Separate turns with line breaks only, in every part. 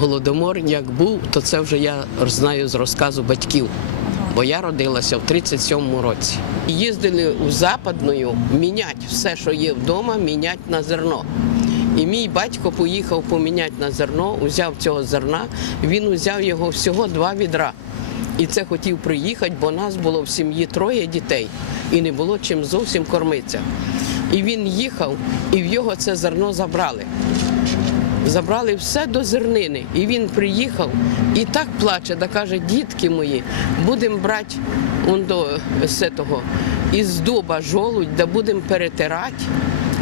Голодомор як був, то це вже я знаю з розказу батьків. Бо я родилася в 37-му році. Їздили у Западною міняти все, що є вдома, міняти на зерно. І мій батько поїхав поміняти на зерно, узяв цього зерна, він узяв його всього два відра. І це хотів приїхати, бо нас було в сім'ї троє дітей і не було чим зовсім кормитися. І він їхав, і в його це зерно забрали забрали все до зернини. І він приїхав і так плаче, да каже, дітки мої, будемо брати он до з того, із дуба жолудь, да будемо перетирати.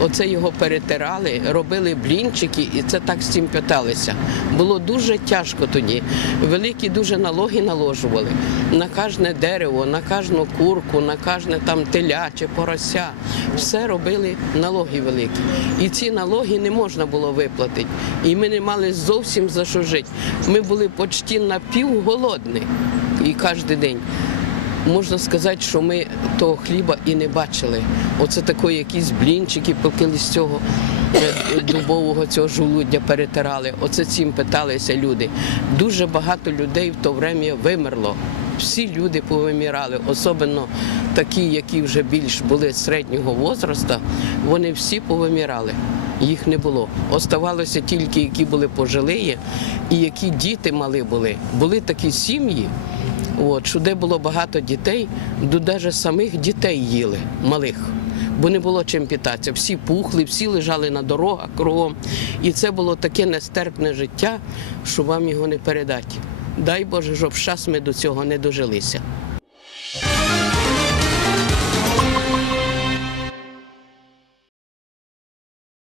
Оце його перетирали, робили блінчики, і це так з цим питалися. Було дуже тяжко тоді. Великі дуже налоги наложували на кожне дерево, на кожну курку, на кожне там теля чи порося. Все робили налоги великі. І ці налоги не можна було виплатити. І ми не мали зовсім за що жити. Ми були почти напівголодні і кожен день. Можна сказати, що ми того хліба і не бачили. Оце такої якісь блінчики покили з цього е, дубового цього жолудя перетирали. Оце цим питалися люди. Дуже багато людей в то время вимерло. Всі люди повимирали, особливо такі, які вже більш були середнього возрасту, вони всі повимирали. Їх не було. Оставалося тільки, які були пожилі і які діти мали були. Були такі сім'ї, От, Сюди було багато дітей, навіть самих дітей їли малих, бо не було чим питатися. Всі пухли, всі лежали на дорогах кругом. І це було таке нестерпне життя, що вам його не передати. Дай Боже, щоб зараз ми до цього не дожилися.